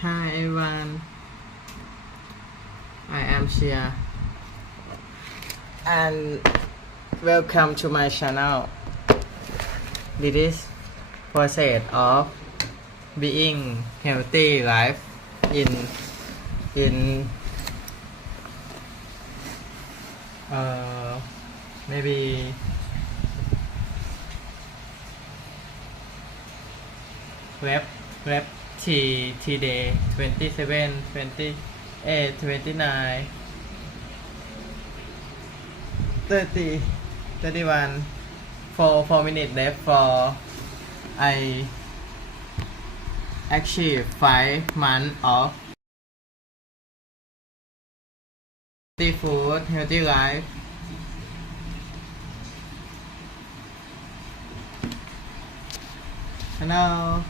Hi everyone, I am Shia and welcome to my channel. This is process of being healthy life in maybe web T day 27, 28, 29, 30, 31, 4 minutes left for I achieve 5 months of healthy food, healthy life. Hello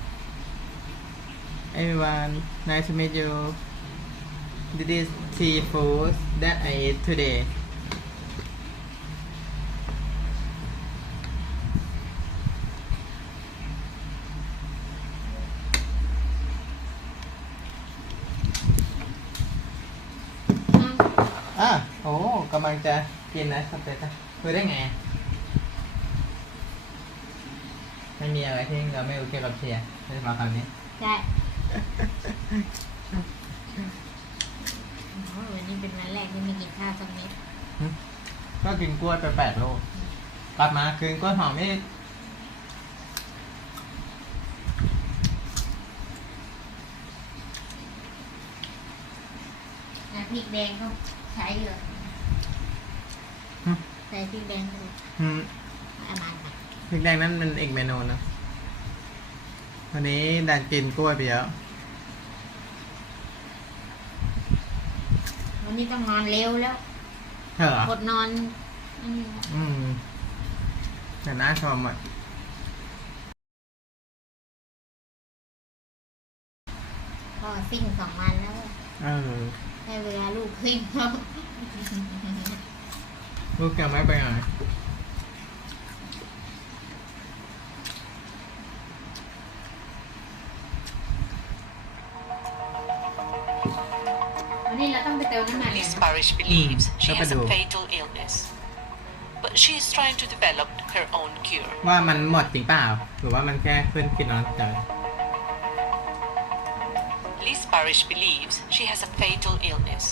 everyone, nice to meet you. This is tea food that I ate today.โอ้กำลังจะกินนะสเต็กนะรู้ได้ไงไม่มีอะไรที่เราไม่โอเคกับเชียร์ได้มาคำนี้ได้วันนี้เป็นวันแรกที่ไม่กินข้าวสักนิดก็กินกล้วยไป8 โลกลับมาคืนกล้วยหอมนี่พริกแดงก็ใช้เยอะใส่พริกแดงเลยอามาค่ะพริกแดงนั้นมันอีกเมนูนะวันนี้ดันกินกล้วยไปเยอะวันนี้ต้องนอนเร็วแล้วกดนอนแต่น่าชมอ่ะก็ซิ่ง2 วันแล้วได้เวลาลูกซิ่งแล้วลูกแกไม่ไปไหนMiss Parrish believes she has a fatal illness, but she is trying to develop her own cure. ว่ามันหมดจริงเปล่าหรือว่ามันแค่ขึ้นกินนอนใจLiz Parrish believes she has a fatal illness,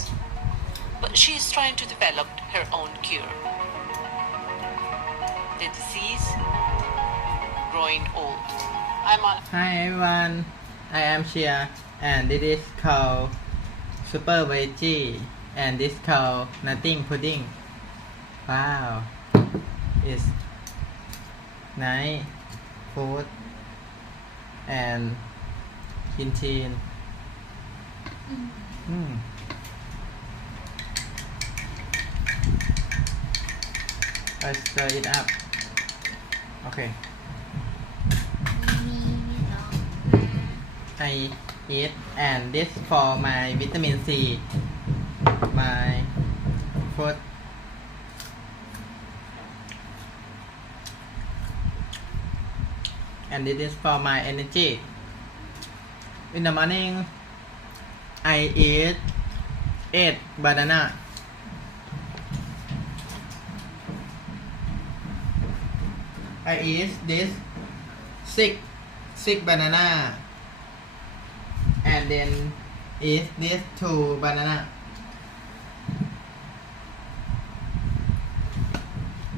but she is trying to develop her own cure. The disease, growing old. I'm on. Hi everyone, I am Shia and this is called Super Veggie and this called Nothing Pudding. Wow, it's nice food and canteen. Let's stir it up. Okay. I eat and this for my vitamin C, my food. And this is for my energy. In the morning, I eat 8 banana. I eat this 6 banana. And then eat this 2 banana.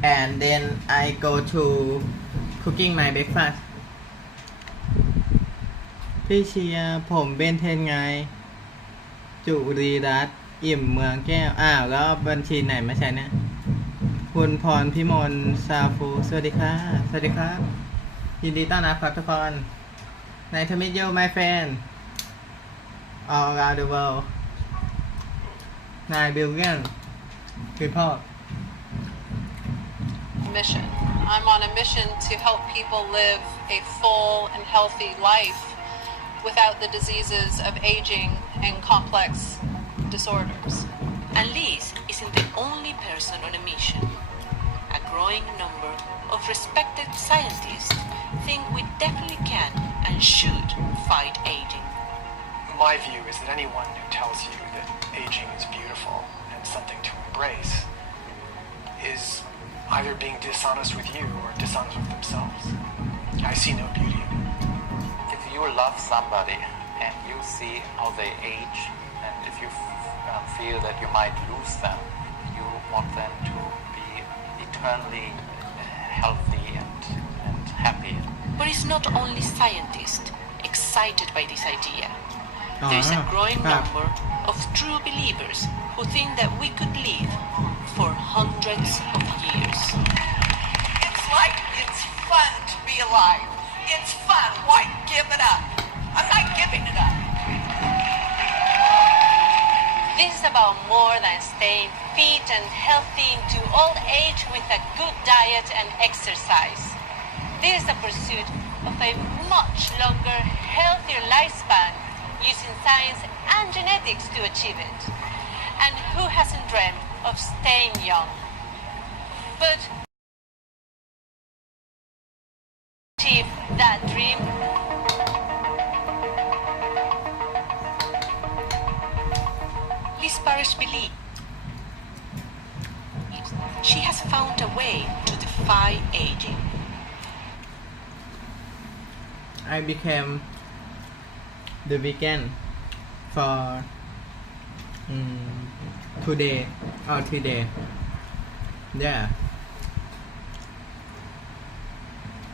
And then I go to cooking my breakfast. พี่เชียร์ผมเบนเทนไงจุรีรัตน์อิ่มเมืองแก้วแล้วบัญชีไหนมาใช้เนี่ยคุณพรพิมลซาฟูสวัสดีครับสวัสดีครับยินดีต้อนรับครับทุกคนNice to meet you my friend all around the world 9 billion people Mission. I'm on a mission to help people live a full and healthy life without the diseases of aging and complex disorders. And Liz isn't the only person on a mission. A growing number of respected scientists think we definitely can and should fight aging. My view is that anyone who tells you that aging is beautiful and something to embrace is either being dishonest with you or dishonest with themselves. I see no beauty in it. If you love somebody and you see how they age, and if you feel that you might lose them, you want them to be eternally healthy and happy. But it's not only scientists excited by this idea. There is a growing number of true believers who think that we could live for hundreds of years. It's like it's fun to be alive. It's fun. Why give it up? I'm not giving it up. This is about more than staying fit and healthy into old age with a good diet and exercise. This is the pursuit of a much longer, healthier lifespan using science and genetics to achieve it. And who hasn't dreamed of staying young? But achieve that dream, Liz Parrish believes she has found a way to defy aging. I became the vegan for today or today. Yeah.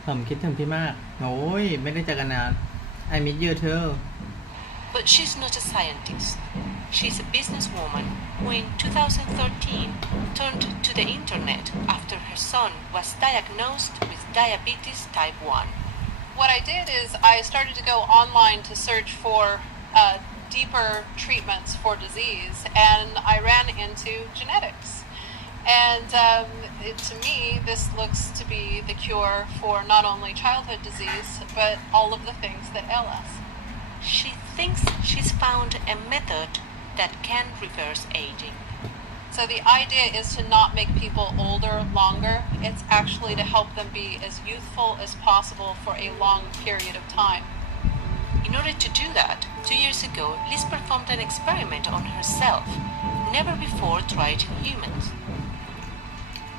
ผมคิดถึงพี่มากโอ้ยไม่ได้เจอกันนาน I miss you too. But she's not a scientist. She's a businesswoman who in 2013 turned to the internet after her son was diagnosed with diabetes type 1. What I did is I started to go online to search for deeper treatments for disease, and I ran into genetics. And to me, this looks to be the cure for not only childhood disease, but all of the things that ail us. She thinks she's found a method that can reverse aging. So the idea is to not make people older longer. It's actually to help them be as youthful as possible for a long period of time. In order to do that, 2 years ago, Liz performed an experiment on herself, never before tried in humans.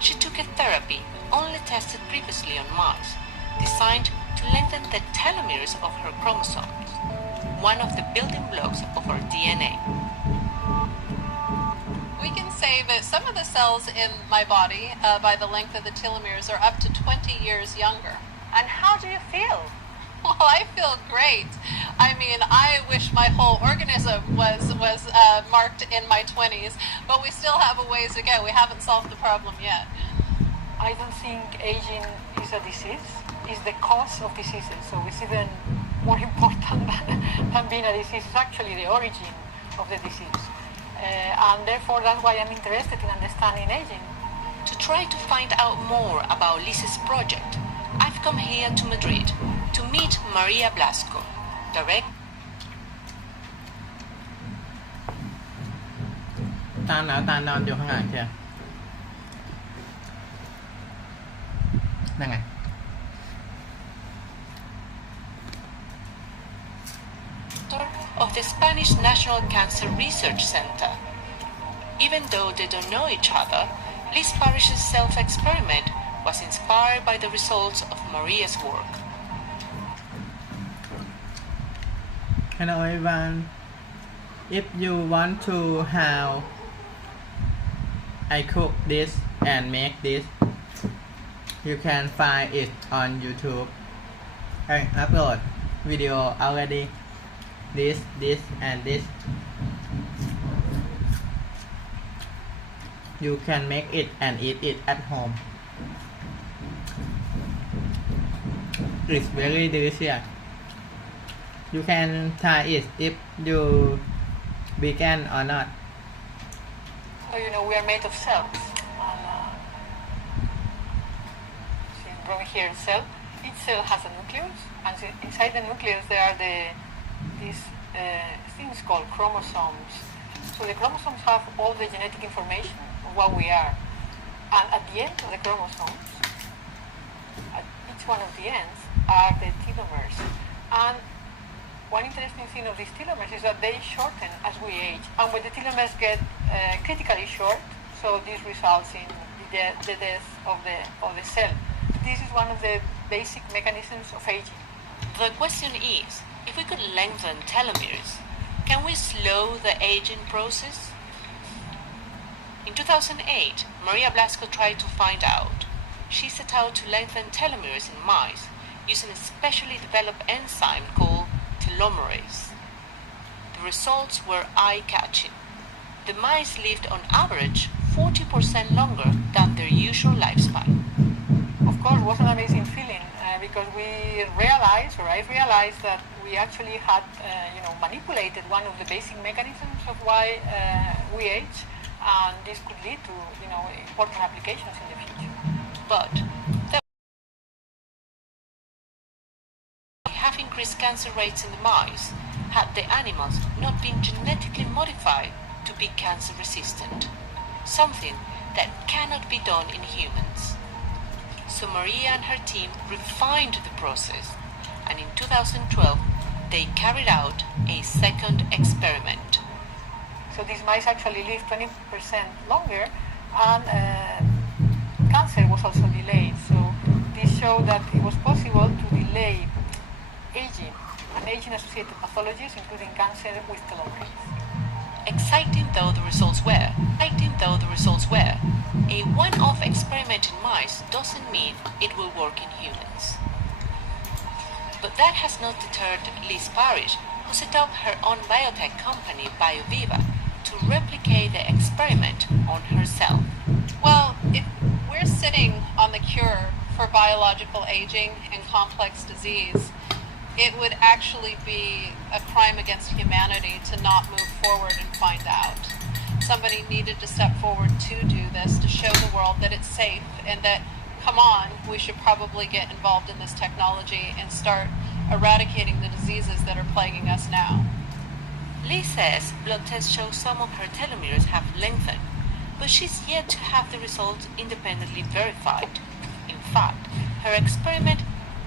She took a therapy only tested previously on mice, designed to lengthen the telomeres of her chromosomes, one of the building blocks of our DNA. We can say that some of the cells in my body, by the length of the telomeres, are up to 20 years younger. and how do you feel? Well, I feel great. I mean, I wish my whole organism was marked in my 20s, but we still have a ways to go. We haven't solved the problem yet. I don't think aging is a disease. It's the cause of diseases. So it's even more important than being a disease. It's actually the origin of the disease. And therefore, that's why I'm interested in understanding aging. To try to find out more about Liz's project, I've come here to Madrid to meet Maria Blasco, direct. ตาหนาวตานอนอยู่ข้างหลังใช่นั่นไง of the Spanish National Cancer Research Center. Even though they don't know each other, Liz Parrish's self-experiment was inspired by the results of Maria's work. Hello everyone. If you want to how I cook this and make this, you can find it on YouTube. I upload video already. This and this. You can make it and eat it at home. It's very delicious. You can try it if you vegan or not. So, you know, we are made of cells. And drawing here a cell. Each cell has a nucleus, and inside the nucleus there are these things called chromosomes. So the chromosomes have all the genetic information of what we are. And at the end of the chromosomes, at each one of the ends, are the telomeres. And one interesting thing of these telomeres is that they shorten as we age. And when the telomeres get critically short, so this results in the death of the cell. This is one of the basic mechanisms of aging. The question is, if we could lengthen telomeres, can we slow the aging process? In 2008, Maria Blasco tried to find out. She set out to lengthen telomeres in mice using a specially developed enzyme called telomerase. The results were eye-catching. The mice lived on average 40% longer than their usual lifespan. Of course, it was an amazing feeling because we realized, or I realized, that we actually had, manipulated one of the basic mechanisms of why we age, and this could lead to, important applications in the future. But have increased cancer rates in the mice had the animals not been genetically modified to be cancer resistant, something that cannot be done in humans. So Maria and her team refined the process, and in 2012 they carried out a second experiment. So these mice actually lived 20% longer, and cancer was also delayed. So this showed that it was possible to delay aging and aging-associated pathologies, including cancer, with telomerase. Exciting though the results were, a one-off experiment in mice doesn't mean it will work in humans. But that has not deterred Liz Parrish, who set up her own biotech company, BioViva, to replicate the experiment on herself. Well, if we're sitting on the cure for biological aging and complex disease, it would actually be a crime against humanity to not move forward and find out. Somebody needed to step forward to do this, to show the world that it's safe and that, come on, we should probably get involved in this technology and start eradicating the diseases that are plaguing us now. Lee says blood tests show some of her telomeres have lengthened, but she's yet to have the results independently verified. In fact, her experiment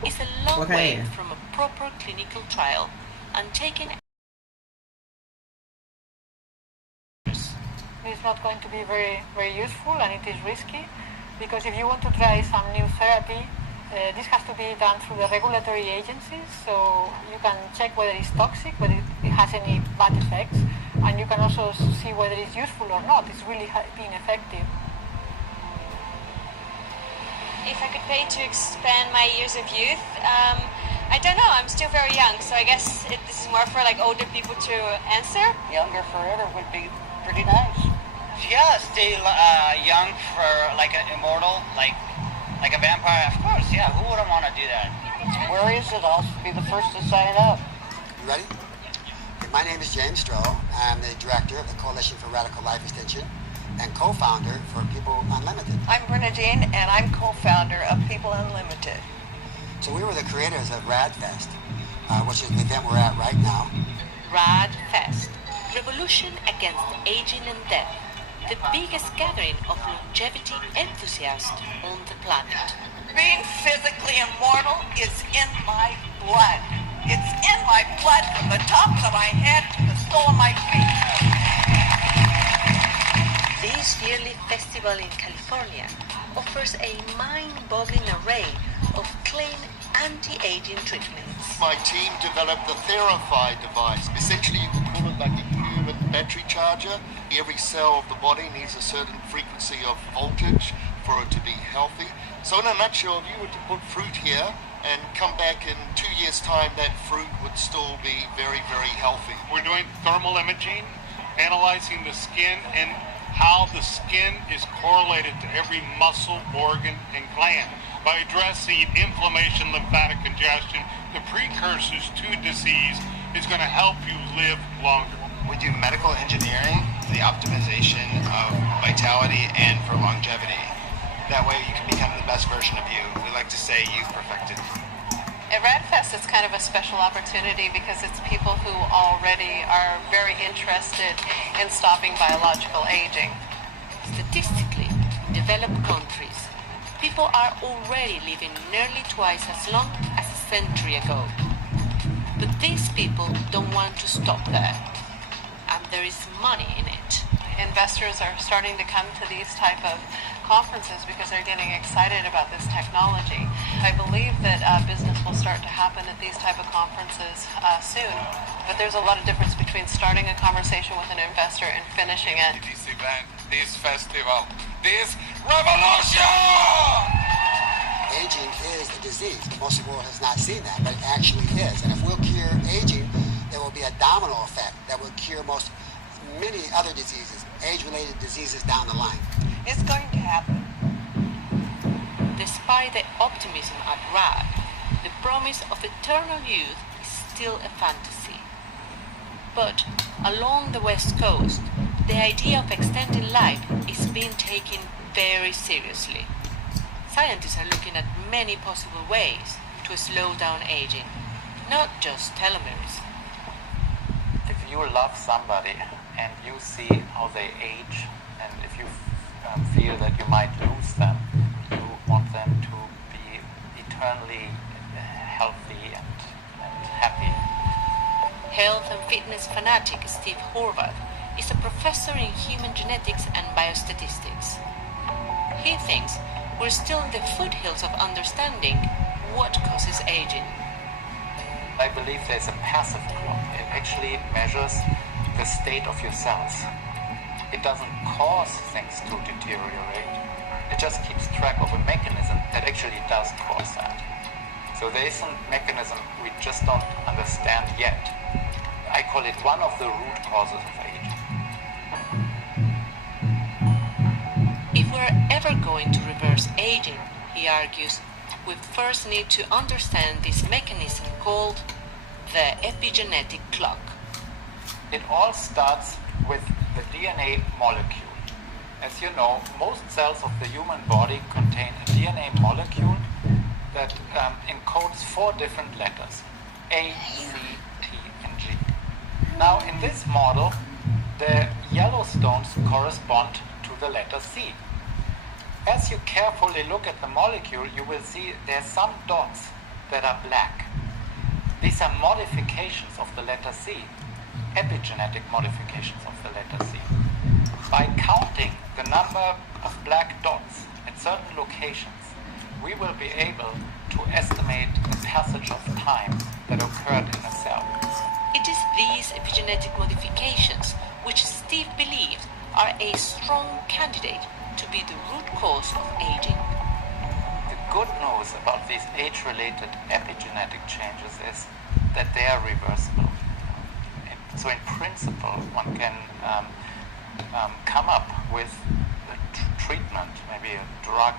is a long way from a proper clinical trial and taking it's not going to be very, very useful, and it is risky, because if you want to try some new therapy, this has to be done through the regulatory agencies, so you can check whether it's toxic, whether it has any bad effects, and you can also see whether it's useful or not. It's really been effective. If I could pay to expand my years of youth, I don't know, I'm still very young, so I guess this is more for like older people to answer. Younger forever would be pretty nice. Yeah, stay young for like an immortal, like a vampire. Of course, yeah. Who wouldn't want to do that? Where is it? I'll be the first to sign up. You ready? Okay, my name is James Stroh. I'm the director of the Coalition for Radical Life Extension and co-founder for People Unlimited. I'm Bernadine, and I'm co-founder of People Unlimited. So we were the creators of RadFest, which is the event we're at right now. RadFest, Revolution Against Aging and Death, the biggest gathering of longevity enthusiasts on the planet. Being physically immortal is in my blood. It's in my blood from the top of my head to the sole of my feet. This yearly festival in California offers a mind-boggling array of clean anti-aging treatments. My team developed the Therify device. Essentially, you can call it like a human battery charger. Every cell of the body needs a certain frequency of voltage for it to be healthy. So in a nutshell, if you were to put fruit here and come back in 2 years' time, that fruit would still be very, very healthy. We're doing thermal imaging, analyzing the skin and how the skin is correlated to every muscle, organ, and gland. By addressing inflammation, lymphatic congestion, the precursors to disease is going to help you live longer. We do medical engineering, the optimization of vitality and for longevity. That way you can become the best version of you. We like to say youth perfected. At RadFest, it's kind of a special opportunity because it's people who already are very interested in stopping biological aging. Statistically, in developed countries, people are already living nearly twice as long as a century ago. But these people don't want to stop there. And there is money in it. Investors are starting to come to these type of conferences because they're getting excited about this technology. I believe that business will start to happen at these type of conferences soon. But there's a lot of difference between starting a conversation with an investor and finishing it. This event, this festival, this revolution! Aging is a disease. Most of the world has not seen that, but it actually is. And if we'll cure aging, there will be a domino effect that will cure many other diseases, age-related diseases down the line. It's going to happen. Despite the optimism at RAD, the promise of eternal youth is still a fantasy. But along the West Coast, the idea of extending life is being taken very seriously. Scientists are looking at many possible ways to slow down aging, not just telomeres. If you love somebody and you see how they age, and if you feel that you might lose them, you want them to be eternally healthy and happy. Health and fitness fanatic Steve Horvath is a professor in human genetics and biostatistics. He thinks we're still in the foothills of understanding what causes aging. I believe there's a passive clock. It actually measures the state of your cells. It doesn't cause things to deteriorate. It just keeps track of a mechanism that actually does cause that. So there is a mechanism we just don't understand yet. I call it one of the root causes of aging. If we're ever going to reverse aging, he argues, we first need to understand this mechanism called the epigenetic clock. It all starts with the DNA molecule. As you know, most cells of the human body contain a DNA molecule that encodes 4 different letters, A, C, T, and G. Now, in this model, the yellow stones correspond to the letter C. As you carefully look at the molecule, you will see there are some dots that are black. These are modifications of the letter C, epigenetic modifications of the letter C. By counting the number of black dots at certain locations, we will be able to estimate the passage of time that occurred in a cell. It is these epigenetic modifications which Steve believes are a strong candidate to be the root cause of aging. The good news about these age-related epigenetic changes is that they are reversible. So in principle, one can come up with a treatment, maybe a drug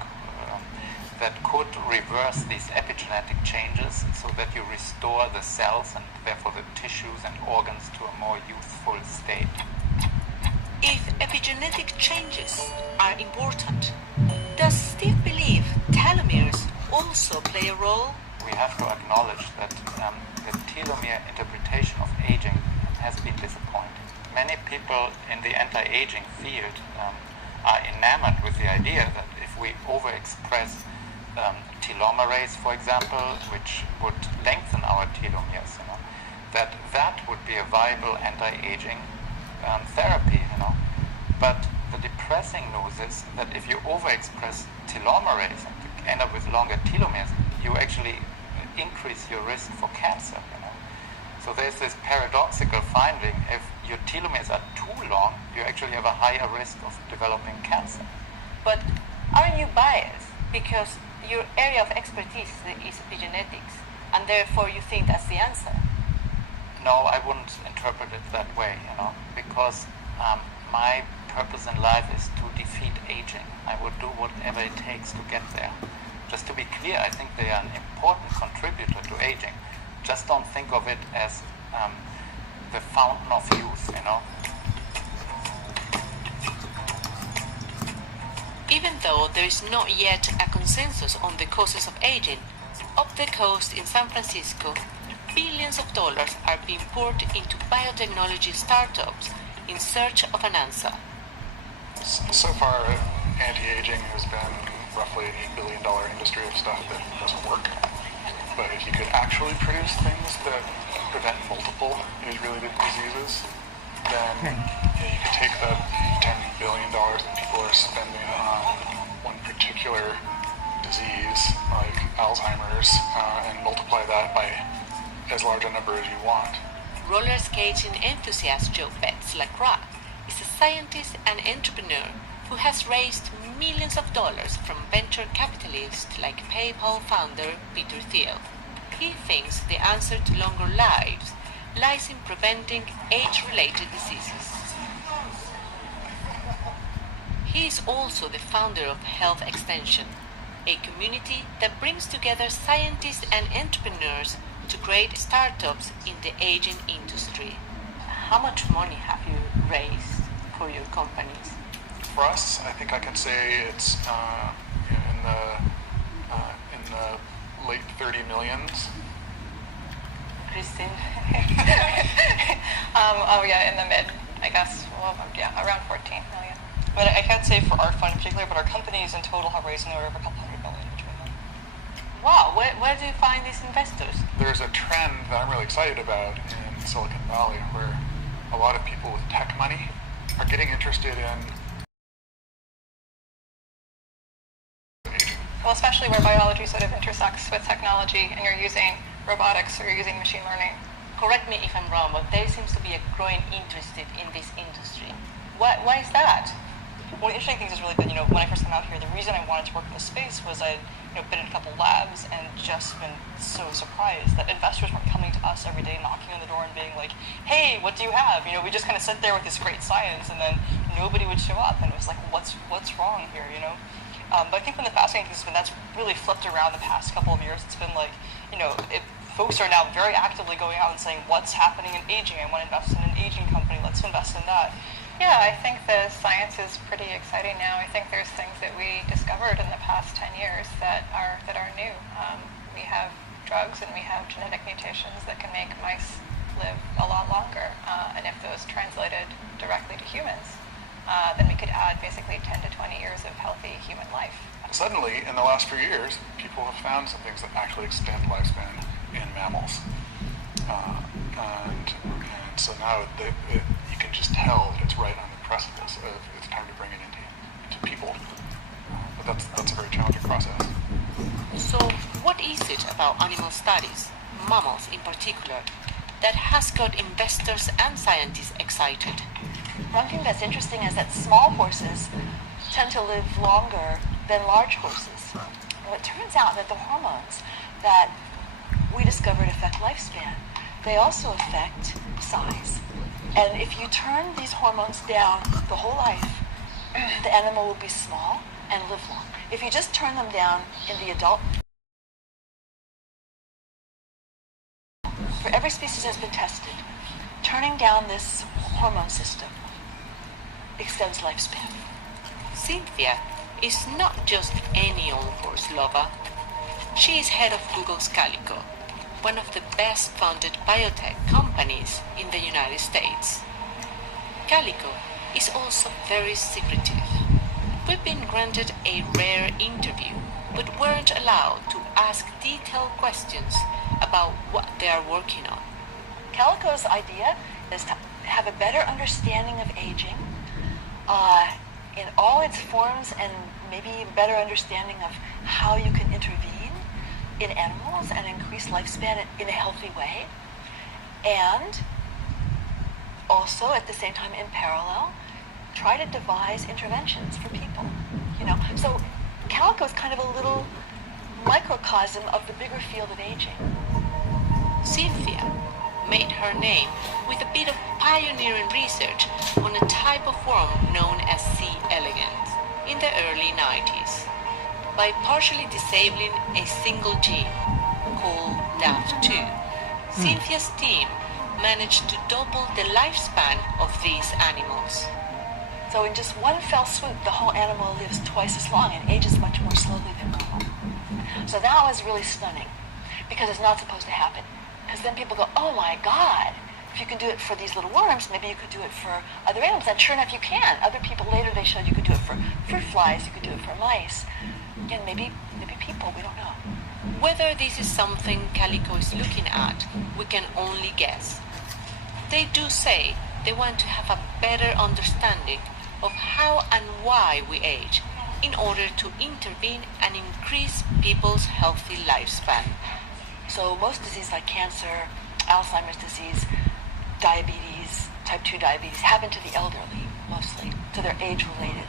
that could reverse these epigenetic changes so that you restore the cells and therefore the tissues and organs to a more youthful state. If epigenetic changes are important, does Steve believe telomeres also play a role? We have to acknowledge that the telomere interpretation of aging has been disappointing. Many people in the anti-aging field are enamored with the idea that if we overexpress telomerase, for example, which would lengthen our telomeres, that would be a viable anti-aging therapy, But the depressing news is that if you overexpress telomerase and end up with longer telomeres, you actually increase your risk for cancer, So there's this paradoxical finding: if your telomeres are too long, you actually have a higher risk of developing cancer. But aren't you biased because your area of expertise is epigenetics, and therefore you think that's the answer? No, I wouldn't interpret it that way, because my purpose in life is to defeat aging. I would do whatever it takes to get there. Just to be clear, I think they are an important contributor to aging. Just don't think of it as the fountain of youth, Even though there is not yet a consensus on the causes of aging, up the coast in San Francisco, billions of dollars are being poured into biotechnology startups in search of an answer. So far, anti-aging has been roughly an $8 billion industry of stuff that doesn't work. but if you could actually produce things that prevent multiple age-related diseases, then you could take the $10 billion that people are spending on one particular disease, like Alzheimer's, and multiply that by as large a number as you want. Roller skating enthusiast Joe Betts-LaCroix is a scientist and entrepreneur who has raised millions of dollars from venture capitalists like PayPal founder Peter Thiel. He thinks the answer to longer lives lies in preventing age-related diseases. He is also the founder of Health Extension, a community that brings together scientists and entrepreneurs to create startups in the aging industry. How much money have you raised for your companies? For us, I think I can say it's in the late 30 millions. Christine? In the mid, I guess, around 14 million. But I can't say for our fund in particular, but our companies in total have raised in the order of a couple $100 million between them. Wow, where do you find these investors? There's a trend that I'm really excited about in Silicon Valley where a lot of people with tech money are getting interested in Well, especially where biology sort of intersects with technology and you're using robotics or you're using machine learning. Correct me if I'm wrong, but there seems to be a growing interest in this industry. Why is that? One of the interesting things is really that, when I first came out here, the reason I wanted to work in this space was I'd been in a couple labs and just been so surprised that investors weren't coming to us every day, knocking on the door and being like, hey, what do you have? We just kind of sit there with this great science and then nobody would show up and it was like, what's wrong here, But I think one of the fascinating things has been that's really flipped around the past couple of years. It's been like, folks are now very actively going out and saying, what's happening in aging? I want to invest in an aging company. Let's invest in that. Yeah, I think the science is pretty exciting now. I think there's things that we discovered in the past 10 years that are new. We have drugs and we have genetic mutations that can make mice live a lot longer. And if those translated directly to humans, then we could add basically 10 to 20 years of healthy human life. Suddenly, in the last few years, people have found some things that actually extend lifespan in mammals. And so now you can just tell that it's right on the precipice of it's time to bring it into people. But that's a very challenging process. So what is it about animal studies, mammals in particular, that has got investors and scientists excited? One thing that's interesting is that small horses tend to live longer than large horses. Well, it turns out that the hormones that we discovered affect lifespan. They also affect size. And if you turn these hormones down the whole life, the animal will be small and live long. If you just turn them down in the adult, for every species that's been tested, turning down this hormone system extends lifespan. Cynthia is not just any old horse lover. She is head of Google's Calico, one of the best funded biotech companies in the United States. Calico is also very secretive. We've been granted a rare interview, but weren't allowed to ask detailed questions about what they are working on. Calico's idea is to have a better understanding of aging in all its forms and maybe a better understanding of how you can intervene in animals and increase lifespan in a healthy way. And also, at the same time, in parallel, try to devise interventions for people. So Calico is kind of a little microcosm of the bigger field of aging. Cynthia made her name with a bit of pioneering research on a type of worm known as C. elegans in the early 90s. By partially disabling a single gene called LAMP2, Cynthia's team managed to double the lifespan of these animals. So in just one fell swoop, the whole animal lives twice as long and ages much more slowly than normal. So that was really stunning because it's not supposed to happen. Because then people go, oh my God, if you can do it for these little worms, maybe you could do it for other animals. And sure enough, you can. Other people later, they showed you could do it for fruit flies, you could do it for mice, and maybe people, we don't know. Whether this is something Calico is looking at, we can only guess. They do say they want to have a better understanding of how and why we age in order to intervene and increase people's healthy lifespan. So most diseases like cancer, Alzheimer's disease, diabetes, type 2 diabetes happen to the elderly mostly, so they're age-related.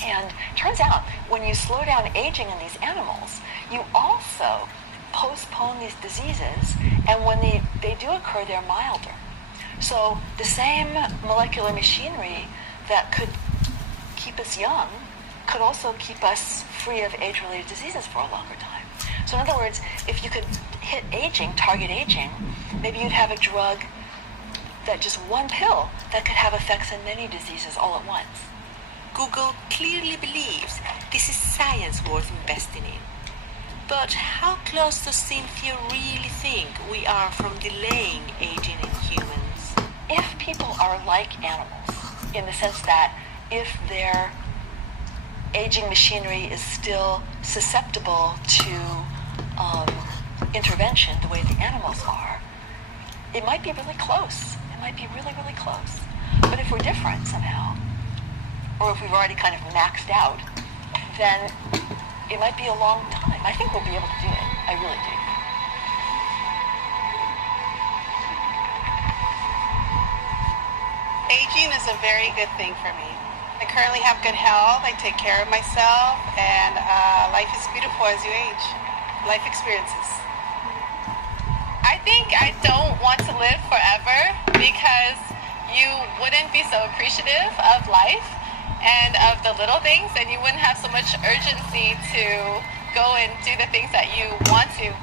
And turns out when you slow down aging in these animals, you also postpone these diseases, and when they do occur, they're milder. So the same molecular machinery that could keep us young could also keep us free of age-related diseases for a longer time. So in other words, if you could hit aging, target aging, maybe you'd have a drug that just one pill that could have effects on many diseases all at once. Google clearly believes this is science worth investing in. But how close does Cynthia really think we are from delaying aging in humans? If people are like animals, in the sense that if their aging machinery is still susceptible to intervention the way the animals are, it might be really close. It might be really, really close. But if we're different somehow, or if we've already kind of maxed out, then it might be a long time. I think we'll be able to do it. I really do. Aging is a very good thing for me. I currently have good health. I take care of myself, and life is beautiful as you age. Life experiences. I think I don't want to live forever because you wouldn't be so appreciative of life and of the little things, and you wouldn't have so much urgency to go and do the things that you want to.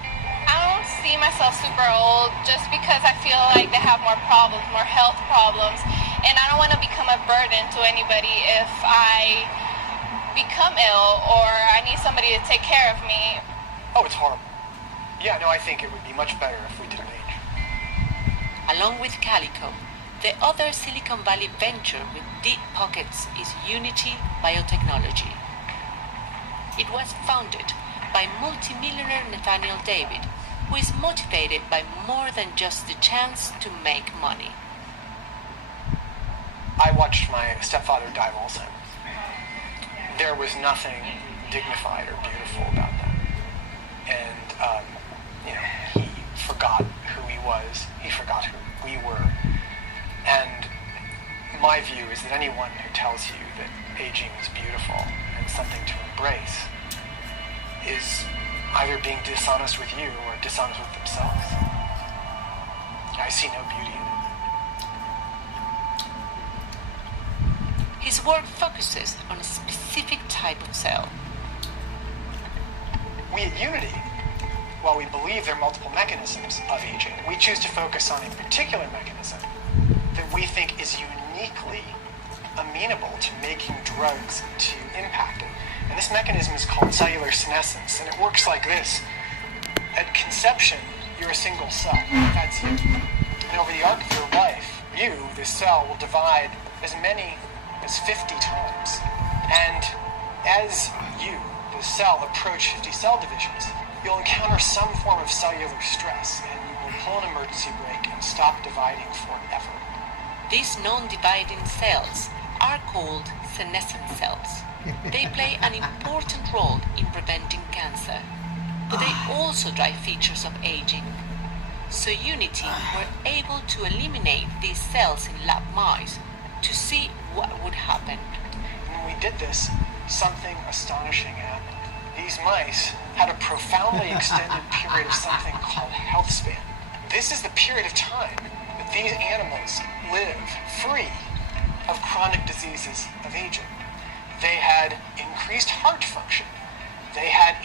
I don't see myself super old just because I feel like they have more problems, more health problems, and I don't want to become a burden to anybody if I become ill or I need somebody to take care of me. Oh, it's horrible. Yeah, no, I think it would be much better if we didn't age. Along with Calico, the other Silicon Valley venture with deep pockets is Unity Biotechnology. It was founded by multimillionaire Nathaniel David, who is motivated by more than just the chance to make money. I watched my stepfather die of Alzheimer's. There was nothing dignified or beautiful about that. And, he forgot who he was. He forgot who we were. And my view is that anyone who tells you that aging is beautiful and something to embrace is either being dishonest with you or dishonest with themselves. I see no beauty in it. His work focuses on a specific type of cell. We at Unity, while we believe there are multiple mechanisms of aging, we choose to focus on a particular mechanism that we think is uniquely amenable to making drugs to impact it. And this mechanism is called cellular senescence, and it works like this. At conception, you're a single cell. That's you. And over the arc of your life, you, this cell, will divide as many as 50 times. And as you, the cell, approach 50 cell divisions, you'll encounter some form of cellular stress, and you will pull an emergency brake and stop dividing forever. These non-dividing cells are called senescent cells. They play an important role in preventing cancer, but they also drive features of aging. So Unity were able to eliminate these cells in lab mice to see what would happen. When we did this, something astonishing happened. These mice had a profoundly extended period of something called health span. This is the period of time that these animals live free of chronic diseases of aging. They had increased heart function. They had